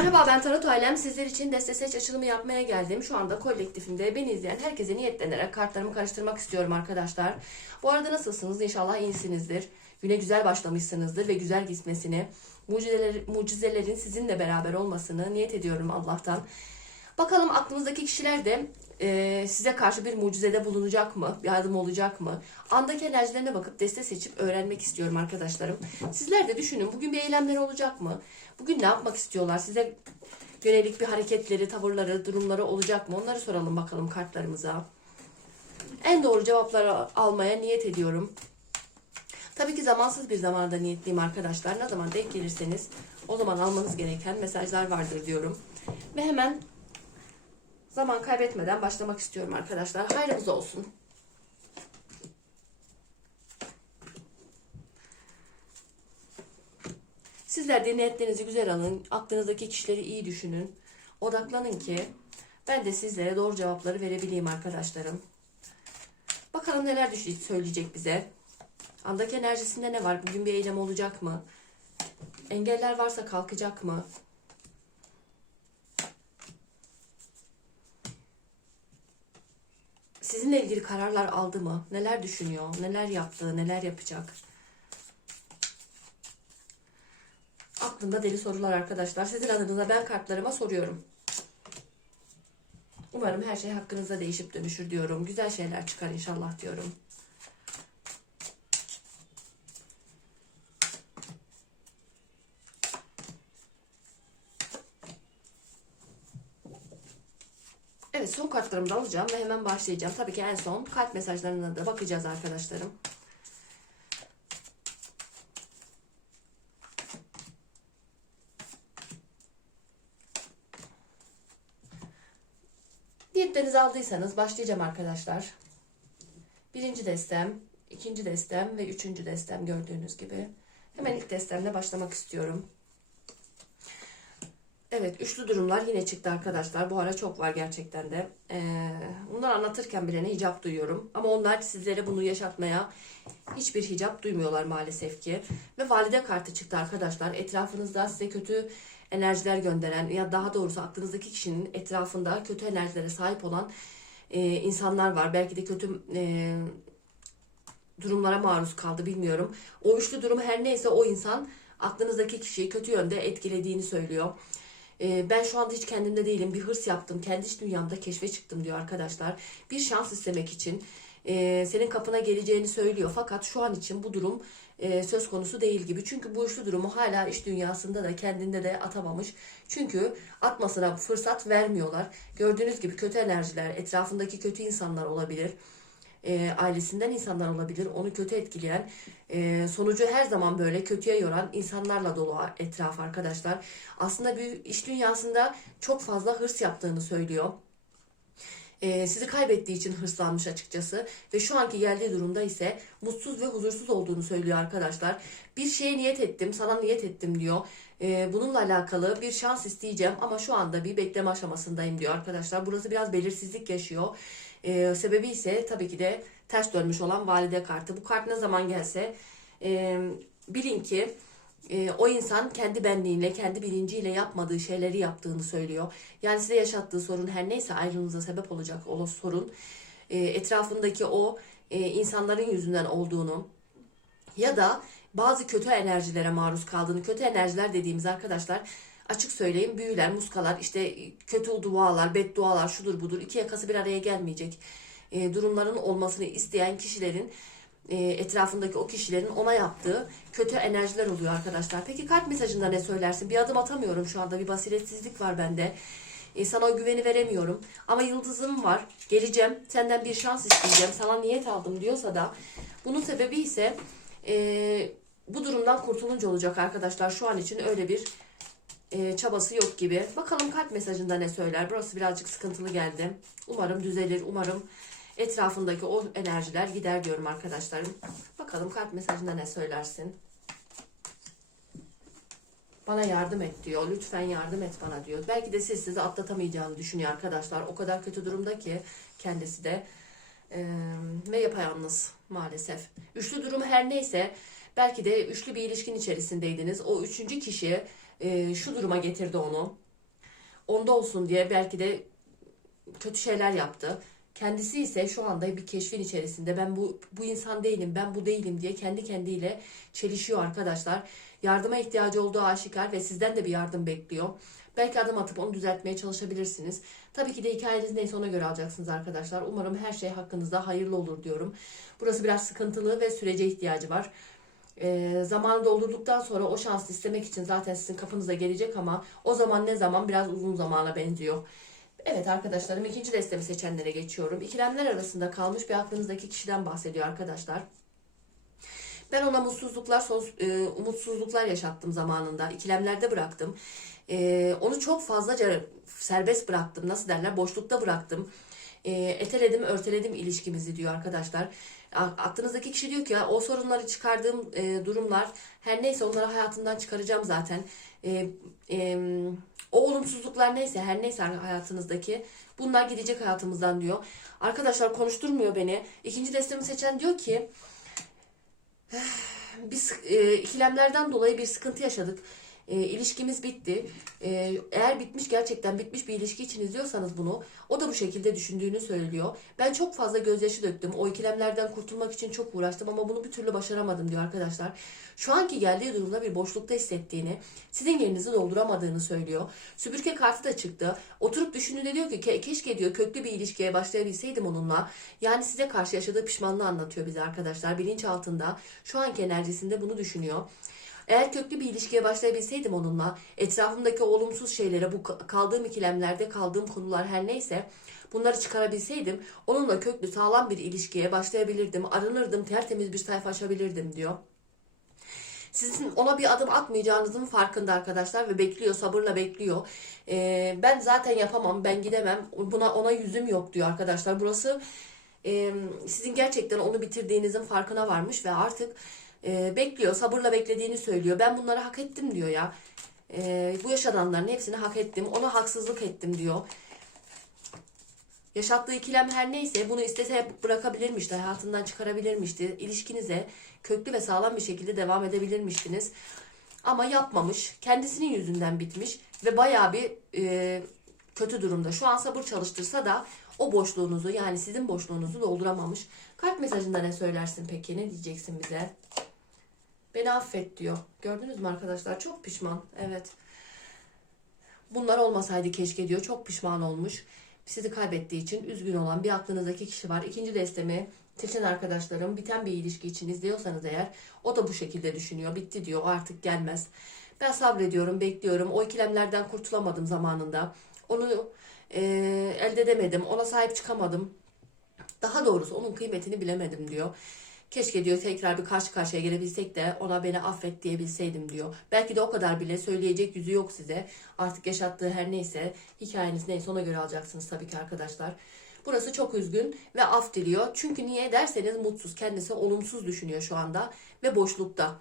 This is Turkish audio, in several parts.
Merhaba ben Tarot Ailem. Sizler için deste seç açılımı yapmaya geldim. Şu anda kolektifimde beni izleyen herkese niyetlenerek kartlarımı karıştırmak istiyorum arkadaşlar. Bu arada nasılsınız? İnşallah iyisinizdir. Güne güzel başlamışsınızdır ve güzel gitmesini, mucizeler, mucizelerin sizinle beraber olmasını niyet ediyorum Allah'tan. Bakalım aklınızdaki kişiler de e, size karşı bir mucizede bulunacak mı? Yardım olacak mı? Andaki enerjilerine bakıp deste seçip öğrenmek istiyorum arkadaşlarım. Sizler de düşünün bugün bir eylemleri olacak mı? Bugün ne yapmak istiyorlar? Size yönelik bir hareketleri, tavırları, durumları olacak mı? Onları soralım bakalım kartlarımıza. En doğru cevapları almaya niyet ediyorum. Tabii ki zamansız bir zamanda niyetliyim arkadaşlar. Ne zaman denk gelirseniz o zaman almanız gereken mesajlar vardır diyorum. Ve hemen zaman kaybetmeden başlamak istiyorum arkadaşlar. Hayrınız olsun. Sizler de niyetlerinizi güzel alın. Aklınızdaki kişileri iyi düşünün. Odaklanın ki ben de sizlere doğru cevapları verebileyim arkadaşlarım. Bakalım neler düşecek, söyleyecek bize. Andaki enerjisinde ne var? Bugün bir eylem olacak mı? Engeller varsa kalkacak mı? Sizinle ilgili kararlar aldı mı? Neler düşünüyor? Neler yaptı? Neler yapacak? Aklımda deli sorular arkadaşlar. Sizin adınıza ben kartlarıma soruyorum. Umarım her şey hakkınızda değişip dönüşür diyorum. Güzel şeyler çıkar inşallah diyorum. Evet son kartlarımı da alacağım ve hemen başlayacağım. Tabii ki en son kalp mesajlarına da bakacağız arkadaşlarım. Niyetlerinizi aldıysanız başlayacağım arkadaşlar. Birinci destem, ikinci destem ve üçüncü destem gördüğünüz gibi. Hemen ilk destemle başlamak istiyorum. Evet, üçlü durumlar yine çıktı arkadaşlar. Bu ara çok var gerçekten de. Ee, bunları anlatırken bile ne hicap duyuyorum. Ama onlar sizlere bunu yaşatmaya hiçbir hicap duymuyorlar maalesef ki. Ve valide kartı çıktı arkadaşlar. Etrafınızda size kötü enerjiler gönderen ya daha doğrusu aklınızdaki kişinin etrafında kötü enerjilere sahip olan e, insanlar var. Belki de kötü e, durumlara maruz kaldı bilmiyorum. O üçlü durum her neyse o insan aklınızdaki kişiyi kötü yönde etkilediğini söylüyor. Ee, ben şu anda hiç kendimde değilim. Bir hırs yaptım. Kendi iç dünyamda keşfe çıktım diyor arkadaşlar. Bir şans istemek için e, senin kapına geleceğini söylüyor. Fakat şu an için bu durum e, söz konusu değil gibi. Çünkü bu üçlü durumu hala iş dünyasında da kendinde de atamamış. Çünkü atmasına fırsat vermiyorlar. Gördüğünüz gibi kötü enerjiler, etrafındaki kötü insanlar olabilir e, ailesinden insanlar olabilir. Onu kötü etkileyen, e, sonucu her zaman böyle kötüye yoran insanlarla dolu etraf arkadaşlar. Aslında bir iş dünyasında çok fazla hırs yaptığını söylüyor. E, sizi kaybettiği için hırslanmış açıkçası ve şu anki geldiği durumda ise mutsuz ve huzursuz olduğunu söylüyor arkadaşlar. Bir şeye niyet ettim, sana niyet ettim diyor. E, bununla alakalı bir şans isteyeceğim ama şu anda bir bekleme aşamasındayım diyor arkadaşlar. Burası biraz belirsizlik yaşıyor. E, sebebi ise tabii ki de ters dönmüş olan valide kartı. Bu kart ne zaman gelse e, bilin ki e, o insan kendi benliğiyle, kendi bilinciyle yapmadığı şeyleri yaptığını söylüyor. Yani size yaşattığı sorun her neyse ayrılığınıza sebep olacak o sorun e, etrafındaki o e, insanların yüzünden olduğunu ya da bazı kötü enerjilere maruz kaldığını, kötü enerjiler dediğimiz arkadaşlar açık söyleyeyim büyüler, muskalar, işte kötü dualar, beddualar, şudur budur iki yakası bir araya gelmeyecek e, durumların olmasını isteyen kişilerin e, etrafındaki o kişilerin ona yaptığı kötü enerjiler oluyor arkadaşlar. Peki kalp mesajında ne söylersin? Bir adım atamıyorum şu anda. Bir basiretsizlik var bende. E, sana o güveni veremiyorum. Ama yıldızım var. Geleceğim. Senden bir şans isteyeceğim. Sana niyet aldım diyorsa da bunun sebebi ise e, bu durumdan kurtulunca olacak arkadaşlar. Şu an için öyle bir e, çabası yok gibi. Bakalım kalp mesajında ne söyler. Burası birazcık sıkıntılı geldi. Umarım düzelir. Umarım etrafındaki o enerjiler gider diyorum arkadaşlarım. Bakalım kalp mesajında ne söylersin. Bana yardım et diyor. Lütfen yardım et bana diyor. Belki de siz sizi atlatamayacağını düşünüyor arkadaşlar. O kadar kötü durumda ki kendisi de. Ee, ve yapayalnız maalesef. Üçlü durum her neyse belki de üçlü bir ilişkin içerisindeydiniz. O üçüncü kişi e, şu duruma getirdi onu. onda olsun diye belki de kötü şeyler yaptı. Kendisi ise şu anda bir keşfin içerisinde. Ben bu bu insan değilim, ben bu değilim diye kendi kendiyle çelişiyor arkadaşlar. Yardıma ihtiyacı olduğu aşikar ve sizden de bir yardım bekliyor. Belki adım atıp onu düzeltmeye çalışabilirsiniz. Tabii ki de hikayeniz neyse ona göre alacaksınız arkadaşlar. Umarım her şey hakkınızda hayırlı olur diyorum. Burası biraz sıkıntılı ve sürece ihtiyacı var. Ee, zamanı doldurduktan sonra o şansı istemek için zaten sizin kapınıza gelecek ama o zaman ne zaman biraz uzun zamana benziyor. Evet arkadaşlarım ikinci destemi seçenlere geçiyorum. İkilemler arasında kalmış bir aklınızdaki kişiden bahsediyor arkadaşlar. Ben ona mutsuzluklar, son, e, umutsuzluklar yaşattım zamanında. İkilemlerde bıraktım. E, onu çok fazlaca serbest bıraktım. Nasıl derler? Boşlukta bıraktım. E, eteledim, örteledim ilişkimizi diyor arkadaşlar. Aklınızdaki kişi diyor ki ya, o sorunları çıkardığım e, durumlar her neyse onları hayatından çıkaracağım zaten. E, e, o olumsuzluklar neyse her neyse hayatınızdaki bunlar gidecek hayatımızdan diyor. Arkadaşlar konuşturmuyor beni. İkinci destemi seçen diyor ki biz e, ikilemlerden dolayı bir sıkıntı yaşadık. E, ilişkimiz bitti. E, eğer bitmiş gerçekten bitmiş bir ilişki için izliyorsanız bunu o da bu şekilde düşündüğünü söylüyor. Ben çok fazla gözyaşı döktüm. O ikilemlerden kurtulmak için çok uğraştım ama bunu bir türlü başaramadım diyor arkadaşlar. Şu anki geldiği durumda bir boşlukta hissettiğini, sizin yerinizi dolduramadığını söylüyor. Süpürge kartı da çıktı. Oturup düşündüğünde diyor ki "Ke- keşke diyor köklü bir ilişkiye başlayabilseydim onunla. Yani size karşı yaşadığı pişmanlığı anlatıyor bize arkadaşlar. Bilinç altında şu anki enerjisinde bunu düşünüyor. Eğer köklü bir ilişkiye başlayabilseydim onunla, etrafımdaki olumsuz şeylere, bu ka- kaldığım ikilemlerde kaldığım konular her neyse, bunları çıkarabilseydim, onunla köklü sağlam bir ilişkiye başlayabilirdim, arınırdım, tertemiz bir sayfa açabilirdim diyor. Sizin ona bir adım atmayacağınızın farkında arkadaşlar ve bekliyor, sabırla bekliyor. Ee, ben zaten yapamam, ben gidemem, buna ona yüzüm yok diyor arkadaşlar. Burası e, sizin gerçekten onu bitirdiğinizin farkına varmış ve artık e, bekliyor, sabırla beklediğini söylüyor. Ben bunları hak ettim diyor ya. E, bu yaşananların hepsini hak ettim, ona haksızlık ettim diyor. Yaşattığı ikilem her neyse bunu istese bırakabilirmişti, hayatından çıkarabilirmişti. İlişkinize köklü ve sağlam bir şekilde devam edebilirmiştiniz. Ama yapmamış, kendisinin yüzünden bitmiş ve bayağı bir e, kötü durumda. Şu an sabır çalıştırsa da o boşluğunuzu yani sizin boşluğunuzu dolduramamış. Kalp mesajında ne söylersin peki? Ne diyeceksin bize? Beni affet diyor. Gördünüz mü arkadaşlar? Çok pişman. Evet. Bunlar olmasaydı keşke diyor. Çok pişman olmuş. Sizi kaybettiği için üzgün olan bir aklınızdaki kişi var. İkinci destemi seçen arkadaşlarım biten bir ilişki için izliyorsanız eğer o da bu şekilde düşünüyor. Bitti diyor artık gelmez. Ben sabrediyorum, bekliyorum. O ikilemlerden kurtulamadım zamanında. Onu e, elde edemedim. Ona sahip çıkamadım. Daha doğrusu onun kıymetini bilemedim diyor. Keşke diyor tekrar bir karşı karşıya gelebilsek de ona beni affet diyebilseydim diyor. Belki de o kadar bile söyleyecek yüzü yok size. Artık yaşattığı her neyse, hikayeniz neyse ona göre alacaksınız tabii ki arkadaşlar. Burası çok üzgün ve af diliyor. Çünkü niye derseniz mutsuz, kendisi olumsuz düşünüyor şu anda ve boşlukta.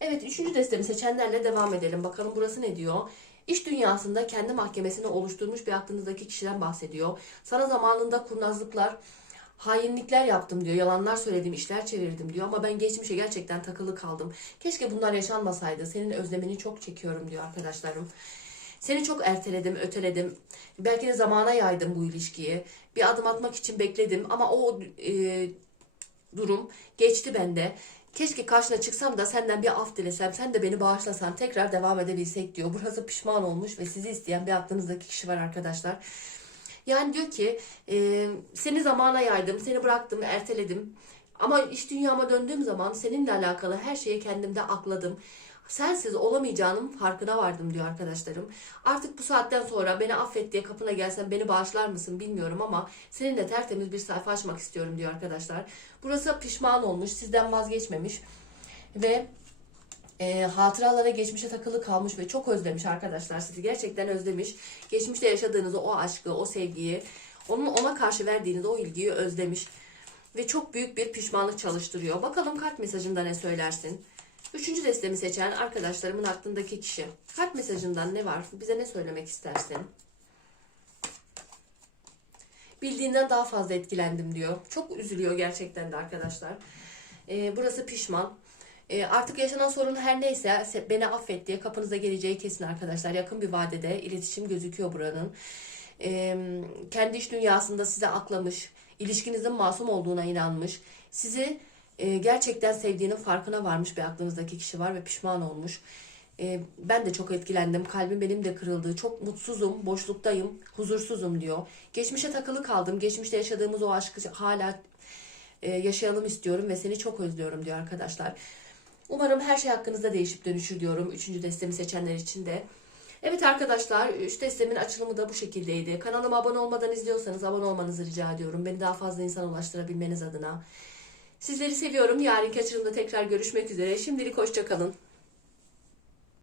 Evet, üçüncü destemi seçenlerle devam edelim. Bakalım burası ne diyor? İş dünyasında kendi mahkemesini oluşturmuş bir aklınızdaki kişiden bahsediyor. Sana zamanında kurnazlıklar, hainlikler yaptım diyor. Yalanlar söyledim, işler çevirdim diyor. Ama ben geçmişe gerçekten takılı kaldım. Keşke bunlar yaşanmasaydı. Senin özlemini çok çekiyorum diyor arkadaşlarım. Seni çok erteledim, öteledim. Belki de zamana yaydım bu ilişkiyi. Bir adım atmak için bekledim ama o e, durum geçti bende. Keşke karşına çıksam da senden bir af dilesem, sen de beni bağışlasan, tekrar devam edebilsek diyor. Burası pişman olmuş ve sizi isteyen bir aklınızdaki kişi var arkadaşlar. Yani diyor ki e, seni zamana yaydım, seni bıraktım, erteledim. Ama iş dünyama döndüğüm zaman seninle alakalı her şeyi kendimde akladım. Sensiz olamayacağının farkına vardım diyor arkadaşlarım. Artık bu saatten sonra beni affet diye kapına gelsen beni bağışlar mısın bilmiyorum ama seninle tertemiz bir sayfa açmak istiyorum diyor arkadaşlar. Burası pişman olmuş, sizden vazgeçmemiş ve e, hatıralara geçmişe takılı kalmış ve çok özlemiş arkadaşlar sizi gerçekten özlemiş. Geçmişte yaşadığınız o aşkı, o sevgiyi, onun ona karşı verdiğiniz o ilgiyi özlemiş ve çok büyük bir pişmanlık çalıştırıyor. Bakalım kart mesajında ne söylersin? Üçüncü destemi seçen arkadaşlarımın aklındaki kişi. Kart mesajından ne var? Bize ne söylemek istersin? Bildiğinden daha fazla etkilendim diyor. Çok üzülüyor gerçekten de arkadaşlar. Ee, burası pişman. E, artık yaşanan sorun her neyse se- beni affet diye kapınıza geleceği kesin arkadaşlar. Yakın bir vadede iletişim gözüküyor buranın. E, kendi iş dünyasında size aklamış, ilişkinizin masum olduğuna inanmış, sizi e, gerçekten sevdiğinin farkına varmış bir aklınızdaki kişi var ve pişman olmuş. E, ben de çok etkilendim. Kalbim benim de kırıldı. Çok mutsuzum, boşluktayım, huzursuzum diyor. Geçmişe takılı kaldım. Geçmişte yaşadığımız o aşkı hala e, yaşayalım istiyorum ve seni çok özlüyorum diyor arkadaşlar. Umarım her şey hakkınızda değişip dönüşür diyorum. Üçüncü destemi seçenler için de. Evet arkadaşlar, üç destemin açılımı da bu şekildeydi. Kanalıma abone olmadan izliyorsanız abone olmanızı rica ediyorum. Beni daha fazla insana ulaştırabilmeniz adına. Sizleri seviyorum. Yarınki açılımda tekrar görüşmek üzere. Şimdilik hoşçakalın.